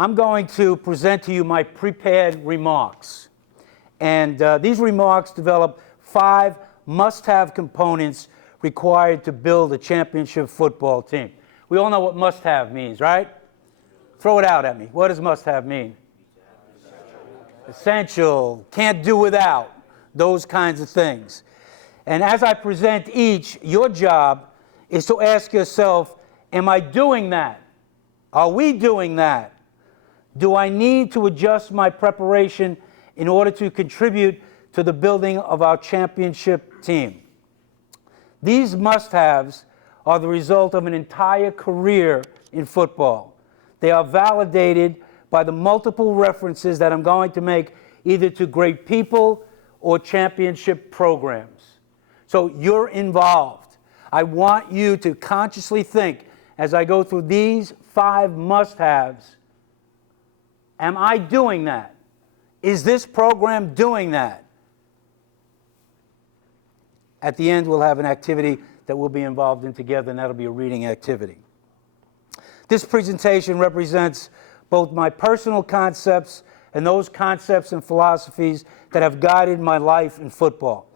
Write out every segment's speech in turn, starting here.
I'm going to present to you my prepared remarks. And these remarks develop 5 must-have components required to build a championship football team. We all know what must-have means, right? Throw it out at me. What does must-have mean? Essential, can't do without, those kinds of things. And as I present each, your job is to ask yourself, am I doing that? Are we doing that? Do I need to adjust my preparation in order to contribute to the building of our championship team? These must-haves are the result of an entire career in football. They are validated by the multiple references that I'm going to make either to great people or championship programs. So you're involved. I want you to consciously think as I go through these 5 must-haves, am I doing that? Is this program doing that? At the end, we'll have an activity that we'll be involved in together, and that'll be a reading activity. This presentation represents both my personal concepts and those concepts and philosophies that have guided my life in football.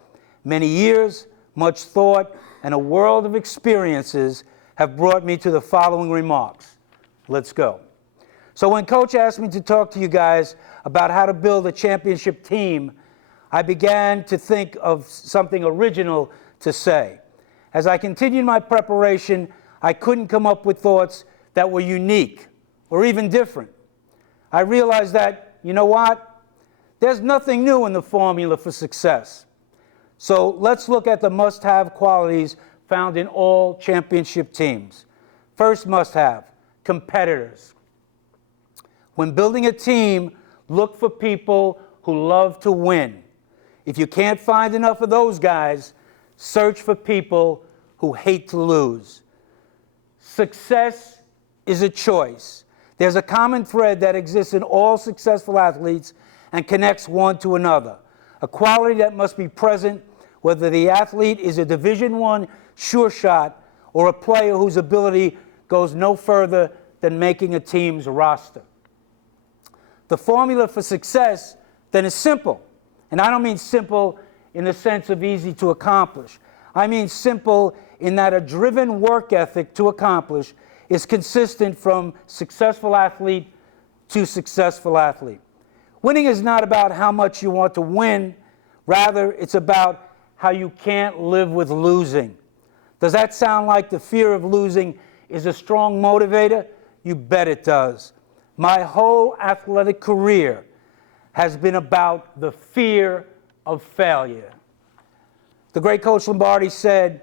Many years, much thought, and a world of experiences have brought me to the following remarks. Let's go. So when Coach asked me to talk to you guys about how to build a championship team, I began to think of something original to say. As I continued my preparation, I couldn't come up with thoughts that were unique or even different. I realized that, you know what? There's nothing new in the formula for success. So let's look at the must-have qualities found in all championship teams. First must-have, competitors. When building a team, look for people who love to win. If you can't find enough of those guys, search for people who hate to lose. Success is a choice. There's a common thread that exists in all successful athletes and connects one to another, a quality that must be present whether the athlete is a Division I sure shot or a player whose ability goes no further than making a team's roster. The formula for success then is simple. And I don't mean simple in the sense of easy to accomplish. I mean simple in that a driven work ethic to accomplish is consistent from successful athlete to successful athlete. Winning is not about how much you want to win. Rather, it's about how you can't live with losing. Does that sound like the fear of losing is a strong motivator? You bet it does. My whole athletic career has been about the fear of failure. The great Coach Lombardi said,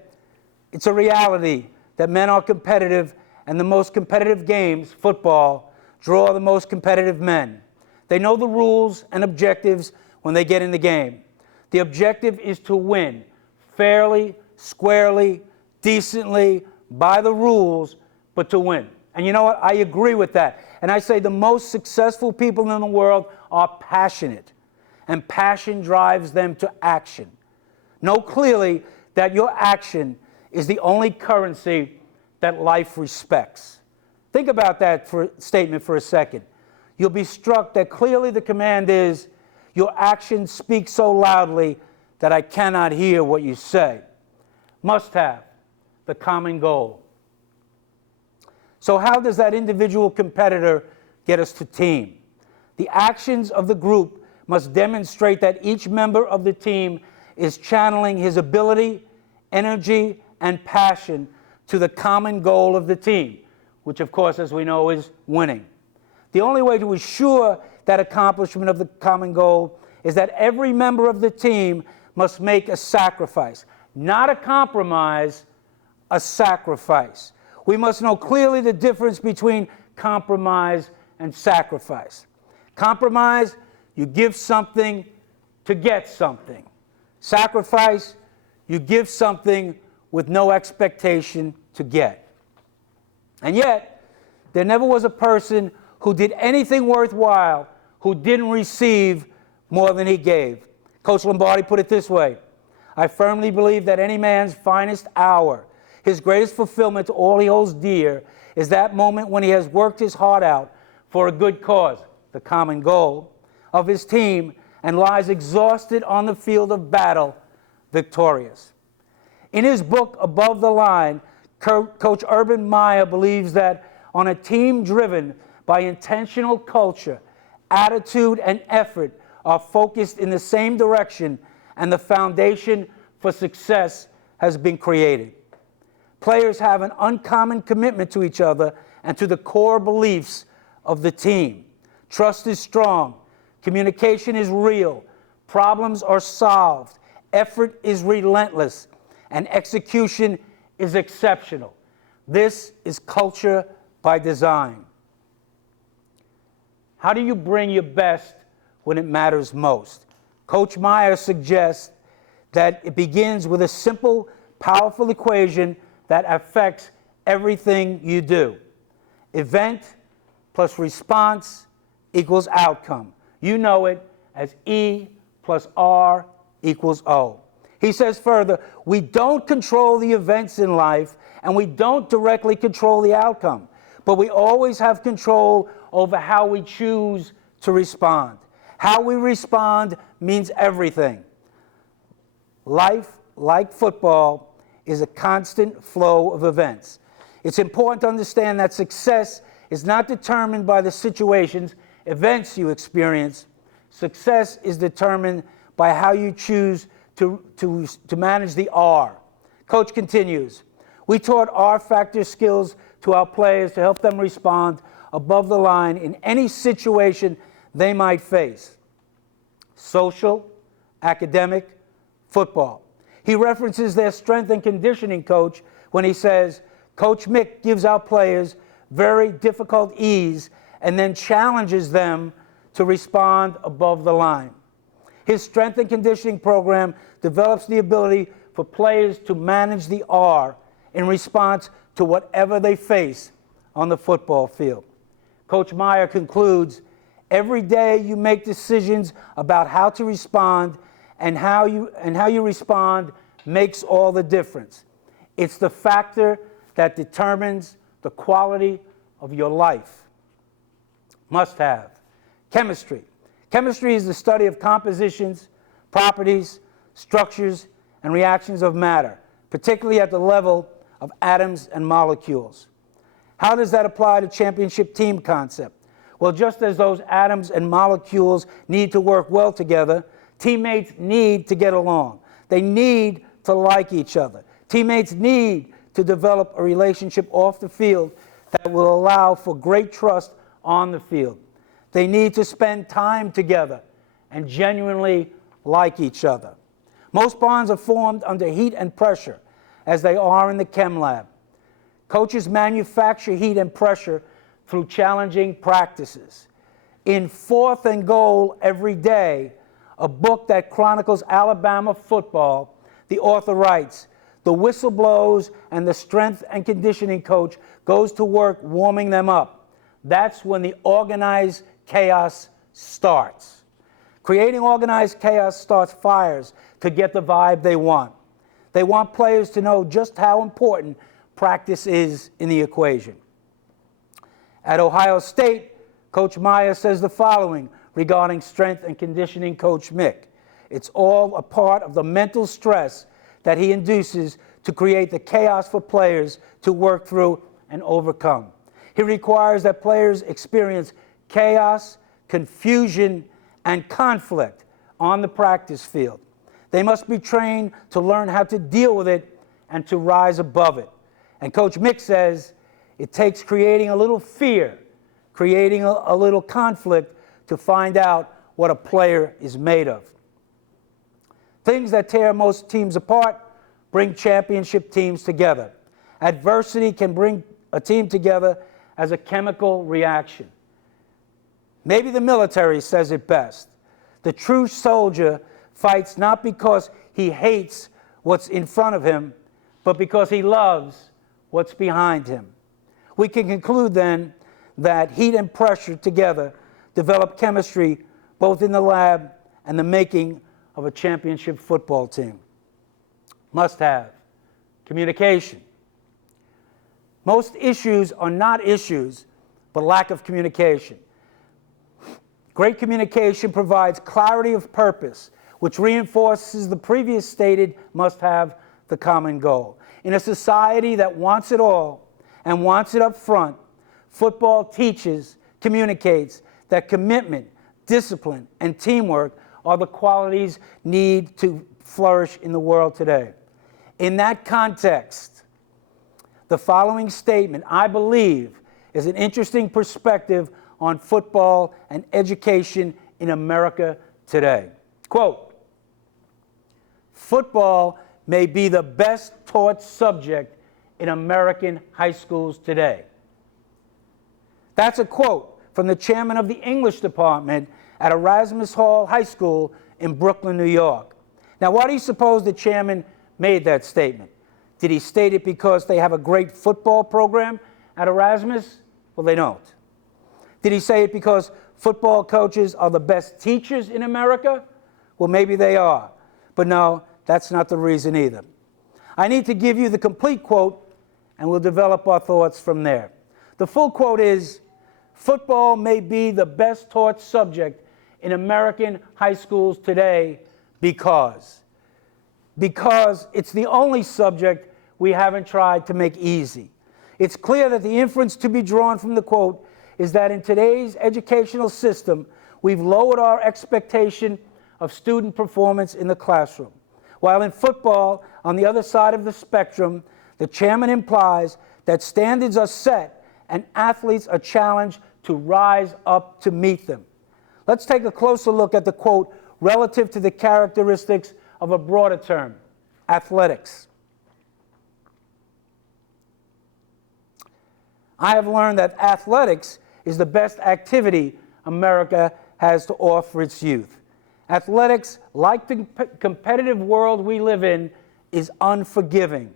it's a reality that men are competitive, and the most competitive games, football, draw the most competitive men. They know the rules and objectives when they get in the game. The objective is to win fairly, squarely, decently, by the rules, but to win. And you know what? I agree with that. And I say the most successful people in the world are passionate, and passion drives them to action. Know clearly that your action is the only currency that life respects. Think about that statement for a second. You'll be struck that clearly the command is, your actions speak so loudly that I cannot hear what you say. Must have, the common goal. So how does that individual competitor get us to team? The actions of the group must demonstrate that each member of the team is channeling his ability, energy, and passion to the common goal of the team, which of course, as we know, is winning. The only way to assure that accomplishment of the common goal is that every member of the team must make a sacrifice, not a compromise, a sacrifice. We must know clearly the difference between compromise and sacrifice. Compromise, you give something to get something. Sacrifice, you give something with no expectation to get. And yet, there never was a person who did anything worthwhile who didn't receive more than he gave. Coach Lombardi put it this way: I firmly believe that any man's finest hour, his greatest fulfillment to all he holds dear, is that moment when he has worked his heart out for a good cause, the common goal of his team, and lies exhausted on the field of battle, victorious. In his book, Above the Line, Coach Urban Meyer believes that on a team driven by intentional culture, attitude and effort are focused in the same direction, and the foundation for success has been created. Players have an uncommon commitment to each other and to the core beliefs of the team. Trust is strong, communication is real, problems are solved, effort is relentless, and execution is exceptional. This is culture by design. How do you bring your best when it matters most? Coach Meyer suggests that it begins with a simple, powerful equation that affects everything you do. Event plus response equals outcome. You know it as E plus R equals O. He says further, we don't control the events in life and we don't directly control the outcome, but we always have control over how we choose to respond. How we respond means everything. Life, like football, is a constant flow of events. It's important to understand that success is not determined by the situations, events you experience. Success is determined by how you choose to manage the R. Coach continues, we taught R-factor skills to our players to help them respond above the line in any situation they might face. Social, academic, football. He references their strength and conditioning coach when he says, Coach Mick gives our players very difficult E's and then challenges them to respond above the line. His strength and conditioning program develops the ability for players to manage the R in response to whatever they face on the football field. Coach Meyer concludes, every day you make decisions about how to respond, and how you respond makes all the difference. It's the factor that determines the quality of your life. Must have. Chemistry. Chemistry is the study of compositions, properties, structures, and reactions of matter, particularly at the level of atoms and molecules. How does that apply to championship team concept? Well, just as those atoms and molecules need to work well together, teammates need to get along. They need to like each other. Teammates need to develop a relationship off the field that will allow for great trust on the field. They need to spend time together and genuinely like each other. Most bonds are formed under heat and pressure, as they are in the chem lab. Coaches manufacture heat and pressure through challenging practices. In Fourth and Goal Every Day, a book that chronicles Alabama football, the author writes, the whistle blows and the strength and conditioning coach goes to work warming them up. That's when the organized chaos starts. Creating organized chaos starts fires to get the vibe they want. They want players to know just how important practice is in the equation. At Ohio State, Coach Meyer says the following regarding strength and conditioning coach Mick. It's all a part of the mental stress that he induces to create the chaos for players to work through and overcome. He requires that players experience chaos, confusion, and conflict on the practice field. They must be trained to learn how to deal with it and to rise above it. And Coach Mick says it takes creating a little fear, creating a little conflict to find out what a player is made of. Things that tear most teams apart bring championship teams together. Adversity can bring a team together as a chemical reaction. Maybe the military says it best. The true soldier fights not because he hates what's in front of him, but because he loves what's behind him. We can conclude then that heat and pressure together develop chemistry both in the lab and the making of a championship football team. Must have. Communication. Most issues are not issues but lack of communication. Great communication provides clarity of purpose, which reinforces the previous stated must have the common goal. In a society that wants it all and wants it up front, football teaches, communicates that commitment, discipline, and teamwork are the qualities needed to flourish in the world today. In that context, the following statement, I believe, is an interesting perspective on football and education in America today. Quote, football may be the best taught subject in American high schools today. That's a quote from the chairman of the English department at Erasmus Hall High School in Brooklyn, New York. Now, why do you suppose the chairman made that statement? Did he state it because they have a great football program at Erasmus? Well, they don't. Did he say it because football coaches are the best teachers in America? Well, maybe they are. But no, that's not the reason either. I need to give you the complete quote, and we'll develop our thoughts from there. The full quote is, football may be the best taught subject in American high schools today because it's the only subject we haven't tried to make easy. It's clear that the inference to be drawn from the quote is that in today's educational system, we've lowered our expectation of student performance in the classroom. While in football, on the other side of the spectrum, the chairman implies that standards are set and athletes are challenged to rise up to meet them. Let's take a closer look at the quote relative to the characteristics of a broader term, athletics. I have learned that athletics is the best activity America has to offer its youth. Athletics, like the competitive world we live in, is unforgiving.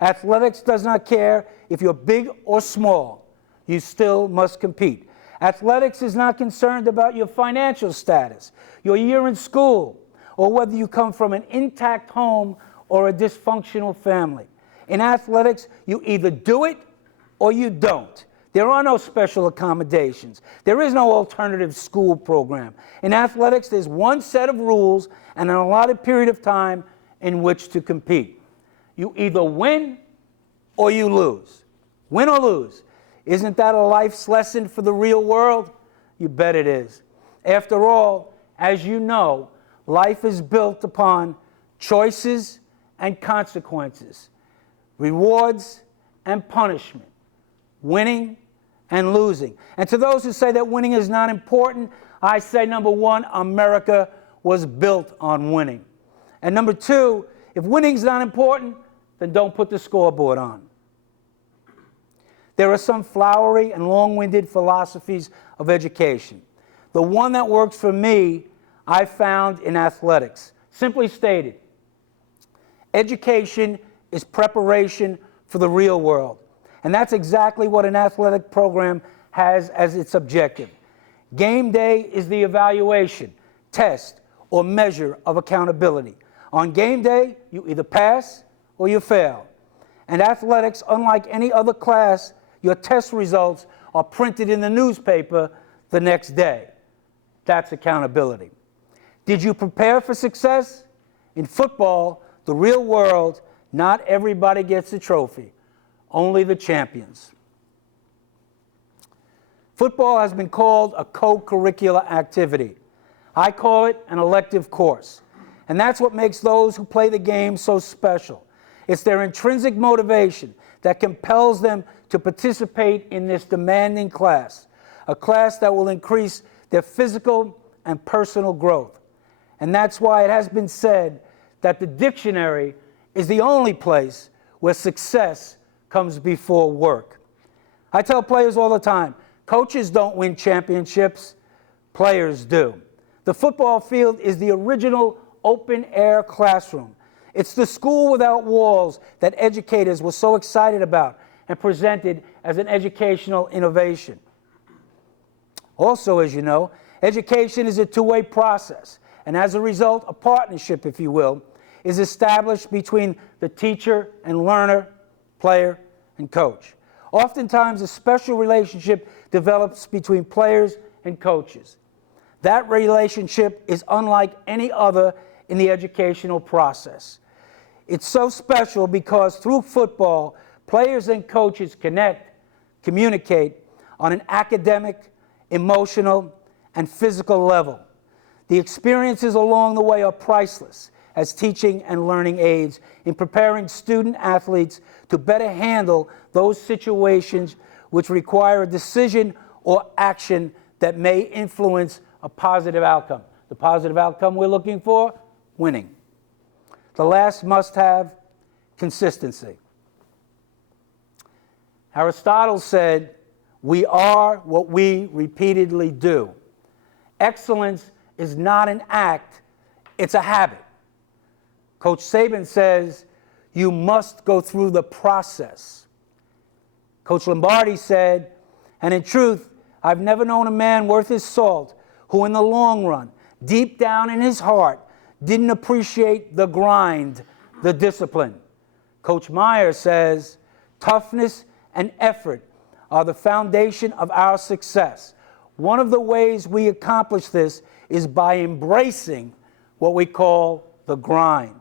Athletics does not care if you're big or small. You still must compete. Athletics is not concerned about your financial status, your year in school, or whether you come from an intact home or a dysfunctional family. In athletics, you either do it or you don't. There are no special accommodations. There is no alternative school program. In athletics, there's one set of rules and an allotted period of time in which to compete. You either win or you lose. Win or lose. Isn't that a life's lesson for the real world? You bet it is. After all, as you know, life is built upon choices and consequences, rewards and punishment, winning and losing. And to those who say that winning is not important, I say, number one, America was built on winning. And number two, if winning's not important, then don't put the scoreboard on. There are some flowery and long-winded philosophies of education. The one that works for me, I found in athletics. Simply stated, education is preparation for the real world. And that's exactly what an athletic program has as its objective. Game day is the evaluation, test, or measure of accountability. On game day, you either pass or you fail. And athletics, unlike any other class, your test results are printed in the newspaper the next day. That's accountability. Did you prepare for success? In football, the real world, not everybody gets a trophy. Only the champions. Football has been called a co-curricular activity. I call it an elective course. And that's what makes those who play the game so special. It's their intrinsic motivation that compels them to participate in this demanding class, a class that will increase their physical and personal growth. And that's why it has been said that the dictionary is the only place where success comes before work. I tell players all the time, coaches don't win championships, players do. The football field is the original open-air classroom. It's the school without walls that educators were so excited about and presented as an educational innovation. Also, as you know, education is a two-way process, and as a result, a partnership, if you will, is established between the teacher and learner, player, and coach. Oftentimes, a special relationship develops between players and coaches. That relationship is unlike any other in the educational process. It's so special because through football, players and coaches connect, communicate on an academic, emotional, and physical level. The experiences along the way are priceless as teaching and learning aids in preparing student athletes to better handle those situations which require a decision or action that may influence a positive outcome. The positive outcome we're looking for? Winning. The last must-have, consistency. Aristotle said, "We are what we repeatedly do." Excellence is not an act, it's a habit. Coach Saban says, "You must go through the process." Coach Lombardi said, "And in truth, I've never known a man worth his salt who in the long run, deep down in his heart, didn't appreciate the grind, the discipline." Coach Meyer says, "Toughness and effort are the foundation of our success. One of the ways we accomplish this is by embracing what we call the grind."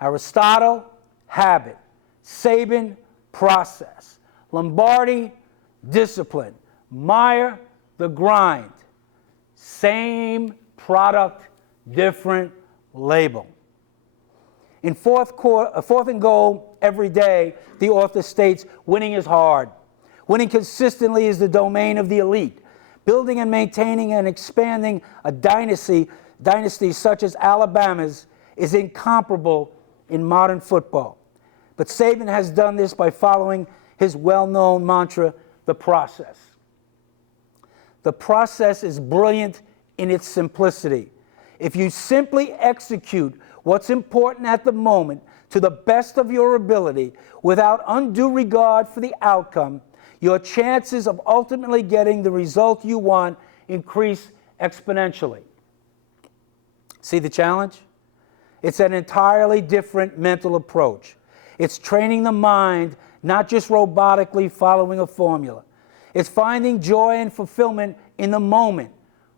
Aristotle, habit. Saban, process. Lombardi, discipline. Meyer, the grind. Same product, different label. In fourth and goal every day, the author states, winning is hard. Winning consistently is the domain of the elite. Building and maintaining and expanding a dynasty such as Alabama's is incomparable in modern football. But Saban has done this by following his well-known mantra, the process. The process is brilliant in its simplicity. If you simply execute what's important at the moment to the best of your ability without undue regard for the outcome, your chances of ultimately getting the result you want increase exponentially. See the challenge? It's an entirely different mental approach. It's training the mind, not just robotically following a formula. It's finding joy and fulfillment in the moment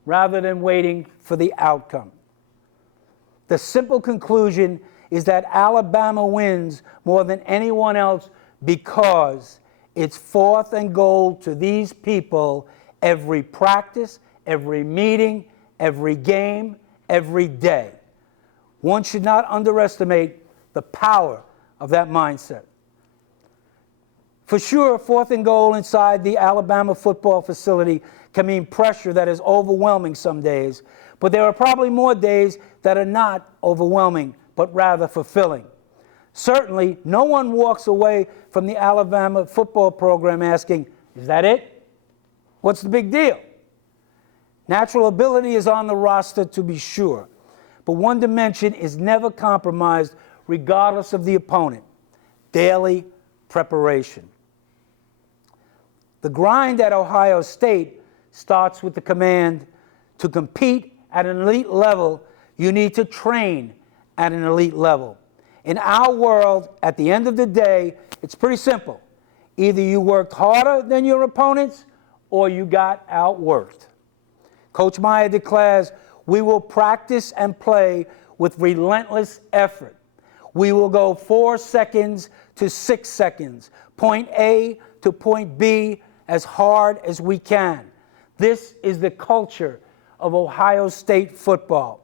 rather than waiting for the outcome. The simple conclusion is that Alabama wins more than anyone else because it's fourth and goal to these people every practice, every meeting, every game, every day. One should not underestimate the power of that mindset. For sure, fourth and goal inside the Alabama football facility can mean pressure that is overwhelming some days, but there are probably more days that are not overwhelming, but rather fulfilling. Certainly, no one walks away from the Alabama football program asking, "Is that it? What's the big deal?" Natural ability is on the roster to be sure, but one dimension is never compromised regardless of the opponent: daily preparation. The grind at Ohio State starts with the command to compete at an elite level. You need to train at an elite level. In our world, at the end of the day, it's pretty simple. Either you worked harder than your opponents or you got outworked. Coach Meyer declares, "We will practice and play with relentless effort. We will go 4 seconds to 6 seconds, point A to point B as hard as we can." This is the culture of Ohio State football.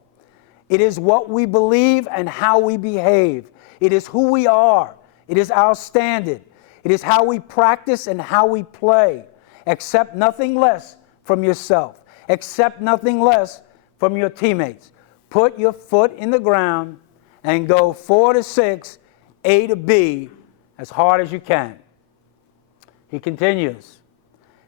It is what we believe and how we behave. It is who we are. It is our standard. It is how we practice and how we play. Accept nothing less from yourself. Accept nothing less from your teammates. Put your foot in the ground and go 4 to 6, A to B, as hard as you can. He continues,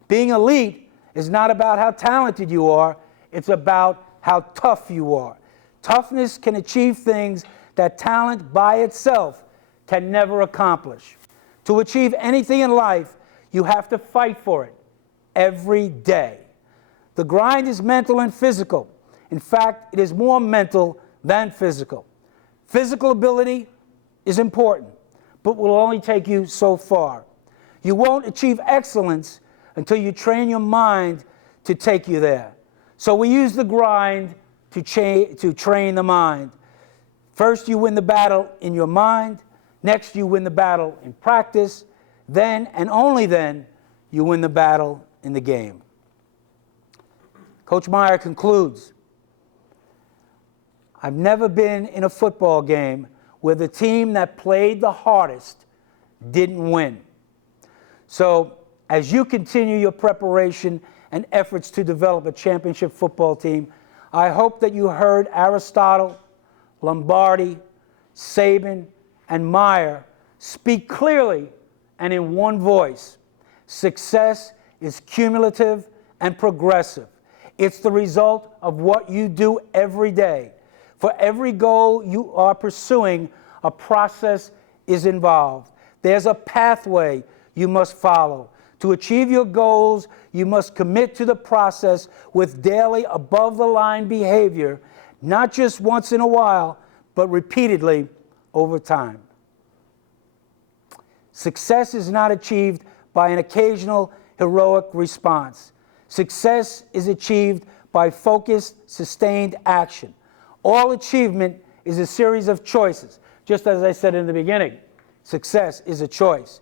being elite is not about how talented you are, it's about how tough you are. Toughness can achieve things that talent by itself can never accomplish. To achieve anything in life, you have to fight for it every day. The grind is mental and physical. In fact, it is more mental than physical. Physical ability is important, but will only take you so far. You won't achieve excellence until you train your mind to take you there. So we use the grind to train the mind. First, you win the battle in your mind. Next, you win the battle in practice. Then, and only then, you win the battle in the game. Coach Meyer concludes, I've never been in a football game where the team that played the hardest didn't win. So, as you continue your preparation and efforts to develop a championship football team, I hope that you heard Aristotle, Lombardi, Saban, and Meyer speak clearly and in one voice. Success is cumulative and progressive. It's the result of what you do every day. For every goal you are pursuing, a process is involved. There's a pathway you must follow. To achieve your goals, you must commit to the process with daily above-the-line behavior, not just once in a while, but repeatedly over time. Success is not achieved by an occasional heroic response. Success is achieved by focused, sustained action. All achievement is a series of choices. Just as I said in the beginning, success is a choice.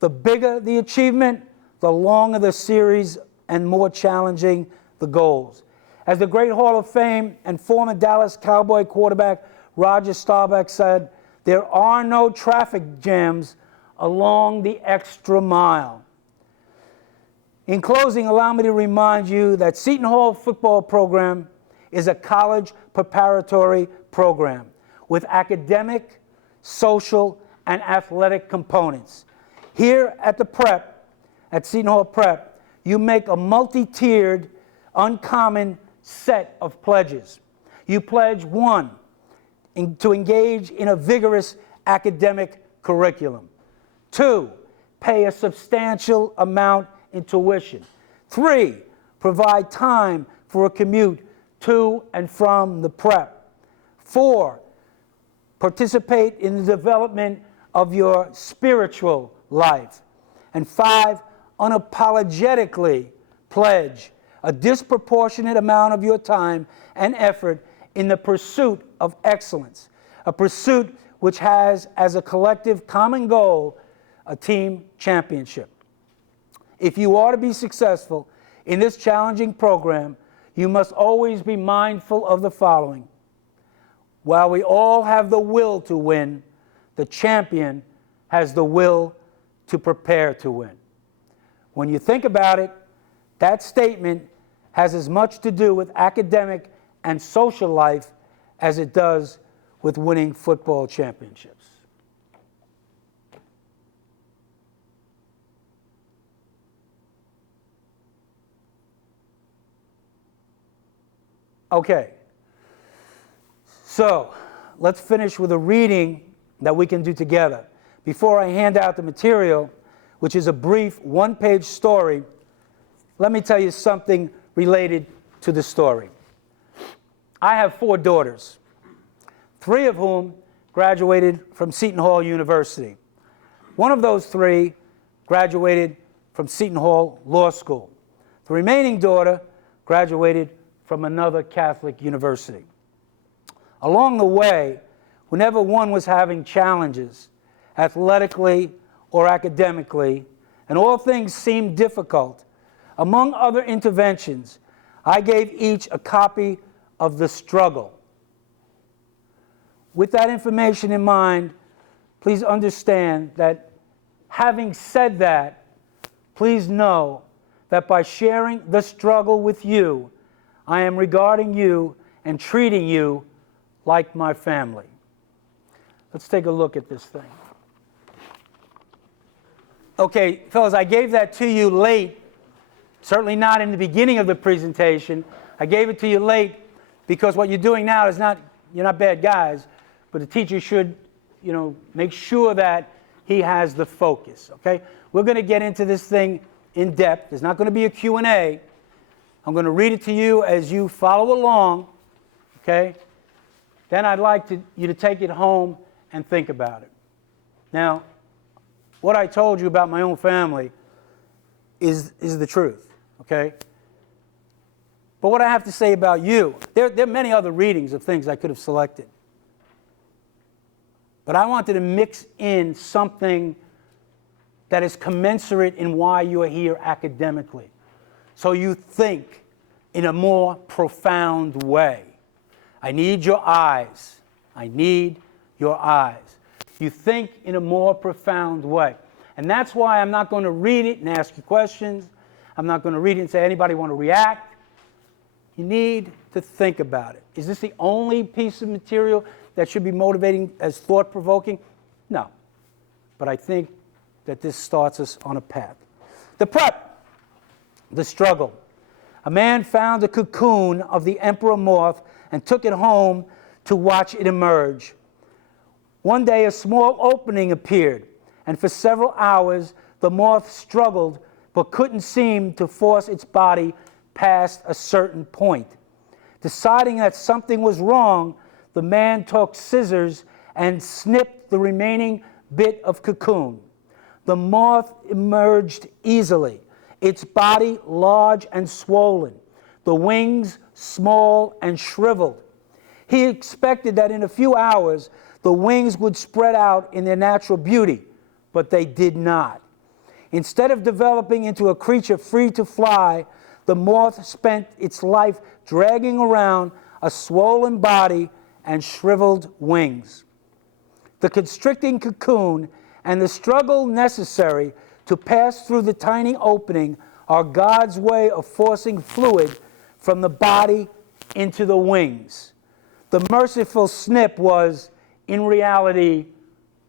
The bigger the achievement, the longer the series and more challenging the goals. As the great Hall of Fame and former Dallas Cowboy quarterback Roger Staubach said, there are no traffic jams along the extra mile. In closing, allow me to remind you that Seton Hall football program is a college preparatory program with academic, social, and athletic components. Here at the Prep, at Seton Hall Prep, you make a multi-tiered, uncommon set of pledges. You pledge, one, to engage in a vigorous academic curriculum. 2, pay a substantial amount in tuition. 3, provide time for a commute to and from the prep. 4, participate in the development of your spiritual life. And 5, unapologetically pledge a disproportionate amount of your time and effort in the pursuit of excellence, a pursuit which has as a collective common goal a team championship. If you are to be successful in this challenging program, you must always be mindful of the following. While we all have the will to win, the champion has the will to prepare to win. When you think about it, that statement has as much to do with academic and social life as it does with winning football championships. Okay, so let's finish with a reading that we can do together. Before I hand out the material, which is a brief one-page story, let me tell you something related to the story. I have 4 daughters, 3 of whom graduated from Seton Hall University. One of those 3 graduated from Seton Hall Law School. The remaining daughter graduated from another Catholic university. Along the way, whenever one was having challenges, athletically or academically, and all things seemed difficult, among other interventions, I gave each a copy of The Struggle. With that information in mind, please understand that having said that, please know that by sharing the struggle with you, I am regarding you and treating you like my family. Let's take a look at this thing. Okay, fellas, I gave that to you late, certainly not in the beginning of the presentation. I gave it to you late because what you're doing now is not, you're not bad guys, but the teacher should, make sure that he has the focus, okay? We're going to get into this thing in depth. There's not going to be a Q&A. I'm going to read it to you as you follow along, okay? Then I'd like you to take it home and think about it. Now, what I told you about my own family is the truth, okay? But what I have to say about you, there are many other readings of things I could have selected. But I wanted to mix in something that is commensurate in why you are here academically. So you think in a more profound way. I need your eyes. I need your eyes. You think in a more profound way. And that's why I'm not going to read it and ask you questions. I'm not going to read it and say, anybody want to react? You need to think about it. Is this the only piece of material that should be motivating as thought-provoking? No. But I think that this starts us on a path. The prep, the struggle. A man found a cocoon of the emperor moth and took it home to watch it emerge. One day a small opening appeared, and for several hours the moth struggled but couldn't seem to force its body past a certain point. Deciding that something was wrong, the man took scissors and snipped the remaining bit of cocoon. The moth emerged easily, its body large and swollen, the wings small and shriveled. He expected that in a few hours the wings would spread out in their natural beauty, but they did not. Instead of developing into a creature free to fly, the moth spent its life dragging around a swollen body and shriveled wings. The constricting cocoon and the struggle necessary to pass through the tiny opening are God's way of forcing fluid from the body into the wings. The merciful snip was, in reality,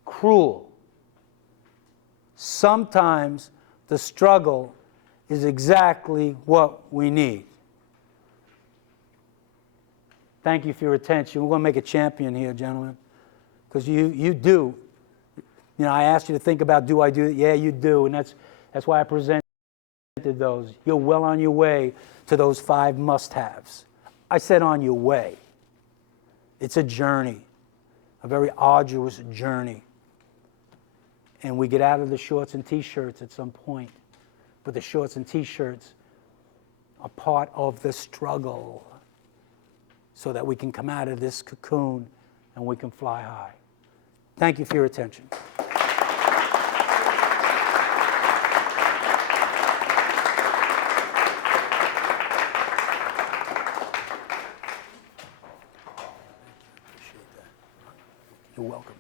cruel. Sometimes the struggle is exactly what we need. Thank you for your attention. We're going to make a champion here, gentlemen, because you do. You know, I asked you to think about, do I do it? Yeah, you do, and that's why I presented those. You're well on your way to those 5 must-haves. I said on your way. It's a journey, a very arduous journey. And we get out of the shorts and T-shirts at some point, but the shorts and T-shirts are part of the struggle so that we can come out of this cocoon and we can fly high. Thank you for your attention. You're welcome.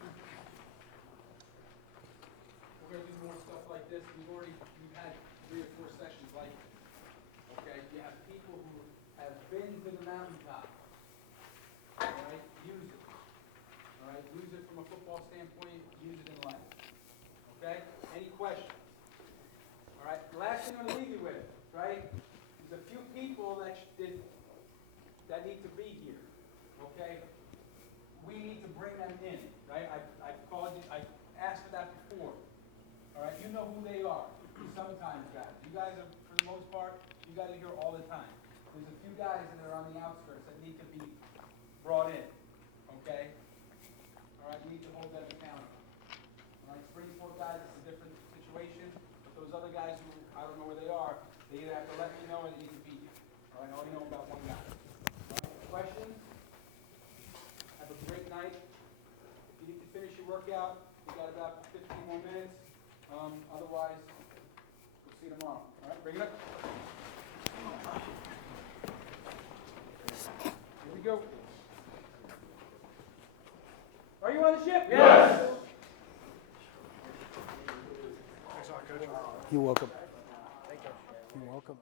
We're going to do more stuff like this. We've had 3 or 4 sessions like this. Okay? You have people who have been to the mountaintop. All right? Use it. All right? Use it from a football standpoint. Use it in life. Okay? Any questions? All right? The last thing I'm going to leave you with, right? There's a few people that need to be here. Okay? We need to bring them in, right? I've called you, I asked for that before. All right, you know who they are. Sometimes guys. You guys are, for the most part, you guys are here all the time. There's a few guys that are on the outskirts that need to be brought in, okay? All right, we need to hold them accountable. All right, Springport guys, it's a different situation. But those other guys who, I don't know where they are, they either have to let me know or they need to be here. All right, I only know about one guy. All right, questions? Have a great night. If you need to finish your workout, we got about 15 more minutes. Otherwise, we'll see you tomorrow. All right, bring it up. Here we go. Are you on the ship? Yes. You're welcome. You're welcome.